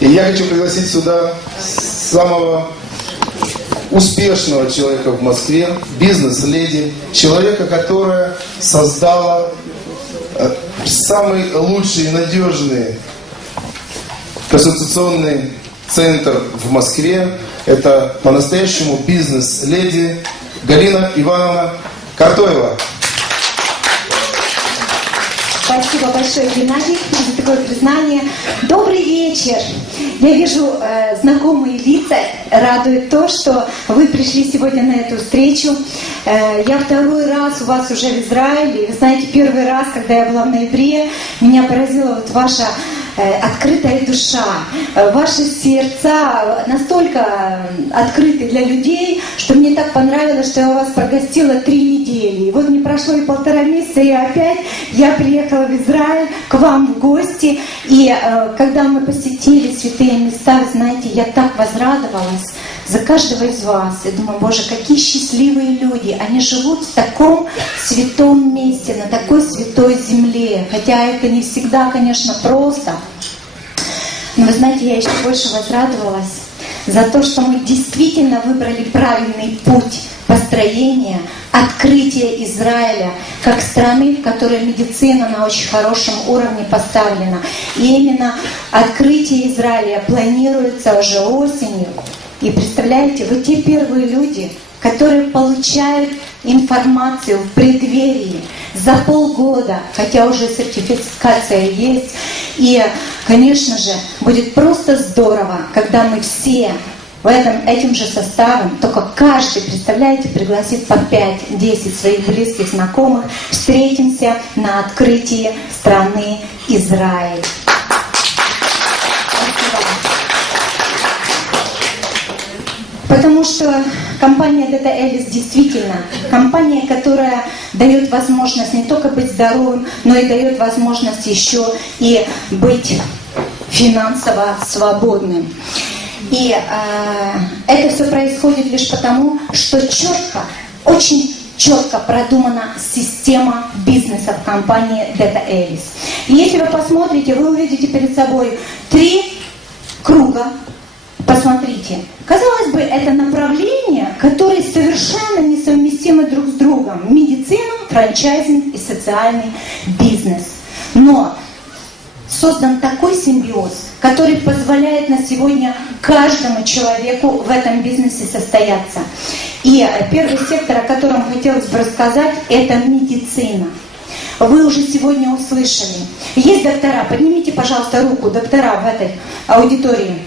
И я хочу пригласить сюда самого успешного человека в Москве, бизнес-леди, человека, которая создала самый лучший и надежный консультационный центр в Москве. Это по-настоящему бизнес-леди Галина Ивановна Картоева. Спасибо большое, Геннадий, за такое признание. Добрый вечер. Я вижу знакомые лица. Радует то, что вы пришли сегодня на эту встречу. Я второй раз у вас уже в Израиле. Вы знаете, первый раз, когда я была в ноябре, меня поразила вот ваша открытая душа. Ваши сердца настолько открыты для людей, что мне так понравилось, что я у вас прогостила 3 недели. И вот не прошло и 1,5 месяца, и опять я приехала в Израиль к вам в гости. И когда мы посетили святые места, вы знаете, я так возрадовалась за каждого из вас. Я думаю, Боже, какие счастливые люди. Они живут в таком святом месте, на такой святой земле. Хотя это не всегда, конечно, просто. Но вы знаете, я еще больше возрадовалась за то, что мы действительно выбрали правильный путь построения, открытия Израиля как страны, в которой медицина на очень хорошем уровне поставлена. И именно открытие Израиля планируется уже осенью. И представляете, вы те первые люди, которые получают информацию в преддверии за полгода, хотя уже сертификация есть. И, конечно же, будет просто здорово, когда мы все этим же составом, только каждый, представляете, пригласит по 5-10 своих близких знакомых, встретимся на открытии страны Израиль. Потому что компания Data Ellis действительно компания, которая дает возможность не только быть здоровым, но и дает возможность еще и быть финансово свободным. И это все происходит лишь потому, что очень четко продумана система бизнеса в компании Data Ellis. И если вы посмотрите, вы увидите перед собой 3 круга. Посмотрите, казалось бы, это направления, которые совершенно несовместимы друг с другом. Медицина, франчайзинг и социальный бизнес. Но создан такой симбиоз, который позволяет на сегодня каждому человеку в этом бизнесе состояться. И первый сектор, о котором хотелось бы рассказать, это медицина. Вы уже сегодня услышали. Есть доктора, поднимите, пожалуйста, руку, доктора в этой аудитории.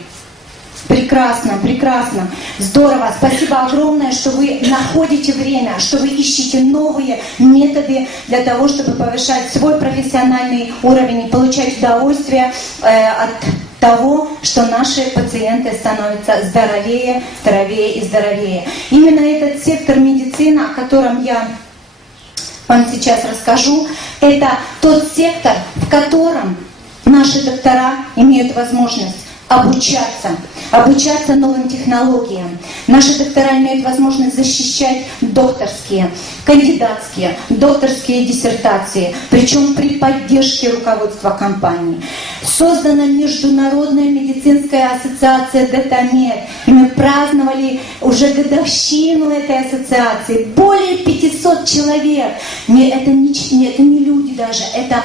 Прекрасно, прекрасно, здорово. Спасибо огромное, что вы находите время, что вы ищете новые методы для того, чтобы повышать свой профессиональный уровень и получать удовольствие от того, что наши пациенты становятся здоровее, здоровее и здоровее. Именно этот сектор медицины, о котором я вам сейчас расскажу, это тот сектор, в котором наши доктора имеют возможность обучаться новым технологиям. Наши доктора имеют возможность защищать докторские, кандидатские, докторские диссертации, причем при поддержке руководства компании. Создана Международная медицинская ассоциация DataMed, и мы праздновали уже годовщину этой ассоциации. Более 500 человек. Это не люди даже, это,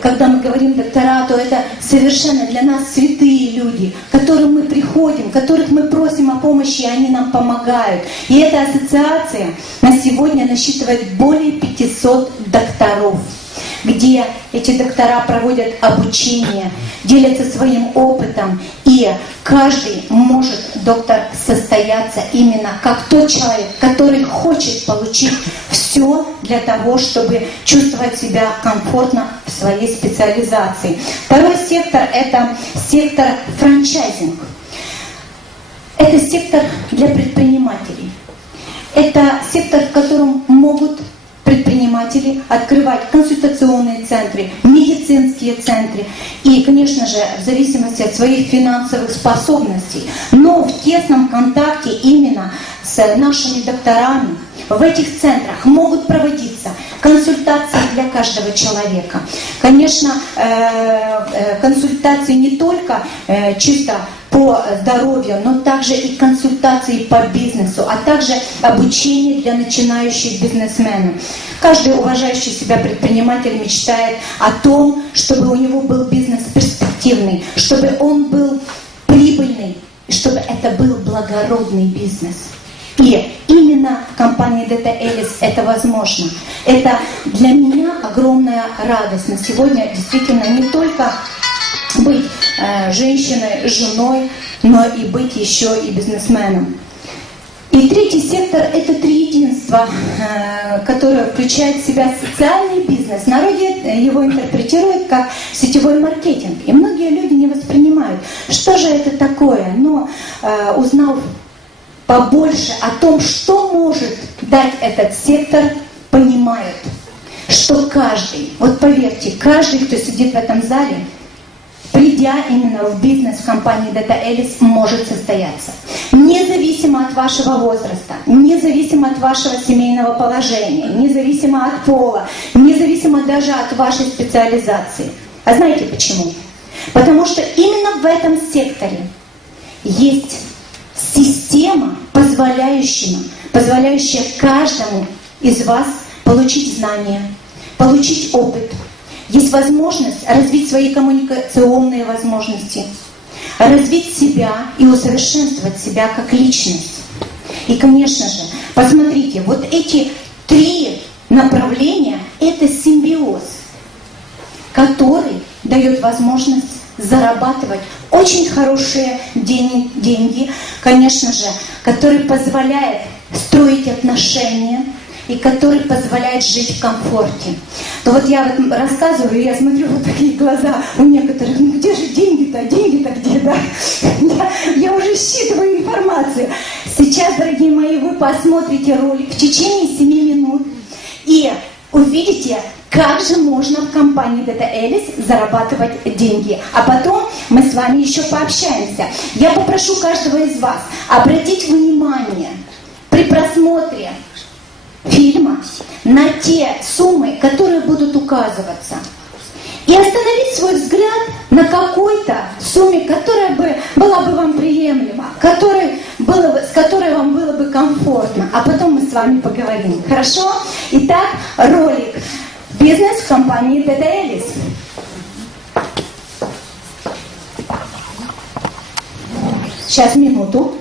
когда мы говорим доктора, то это совершенно для нас святые люди, к которым мы приходим, которых мы просим о помощи, и они нам помогают. И эта ассоциация на сегодня насчитывает более 500 докторов, где эти доктора проводят обучение, делятся своим опытом, и каждый может, доктор, состояться именно как тот человек, который хочет получить все для того, чтобы чувствовать себя комфортно в своей специализации. Второй сектор – это сектор франчайзинг. Это сектор для предпринимателей. Это сектор, в котором могут предприниматели открывать консультационные центры, медицинские центры и, конечно же, в зависимости от своих финансовых способностей, но в тесном контакте именно с нашими докторами. В этих центрах могут проводиться консультации для каждого человека. Конечно, консультации не только чисто по здоровью, но также и консультации по бизнесу, а также обучение для начинающих бизнесменов. Каждый уважающий себя предприниматель мечтает о том, чтобы у него был бизнес перспективный, чтобы он был прибыльный, чтобы это был благородный бизнес. И именно в компании Data Alice это возможно. Это для меня огромная радость на сегодня действительно не только быть женщиной, женой, но и быть еще и бизнесменом. И третий сектор – это триединство, которое включает в себя социальный бизнес. В народе его интерпретируют как сетевой маркетинг. И многие люди не воспринимают, что же это такое. Но узнав побольше о том, что может дать этот сектор, понимают, что каждый, вот поверьте, каждый, кто сидит в этом зале, придя именно в бизнес в компании Data Alice, может состояться. Независимо от вашего возраста, независимо от вашего семейного положения, независимо от пола, независимо даже от вашей специализации. А знаете почему? Потому что именно в этом секторе есть система, позволяющая каждому из вас получить знания, получить опыт. Есть возможность развить свои коммуникационные возможности, развить себя и усовершенствовать себя как личность. И, конечно же, посмотрите, вот эти три направления – это симбиоз, который дает возможность зарабатывать очень хорошие деньги, конечно же, который позволяет строить отношения и который позволяет жить в комфорте. То вот я вот рассказываю, я смотрю вот такие глаза у некоторых, ну где же деньги-то, деньги-то где, да? Я уже считываю информацию. Сейчас, дорогие мои, вы посмотрите ролик в течение 7 минут и увидите, как же можно в компании Data Alice зарабатывать деньги. А потом мы с вами еще пообщаемся. Я попрошу каждого из вас обратить внимание при просмотре фильма на те суммы, которые будут указываться. И остановить свой взгляд на какой-то сумме, которая была бы вам приемлема, с которой вам было бы комфортно. А потом мы с вами поговорим. Хорошо? Итак, ролик «Бизнес в компании Data Alice». Сейчас, минуту.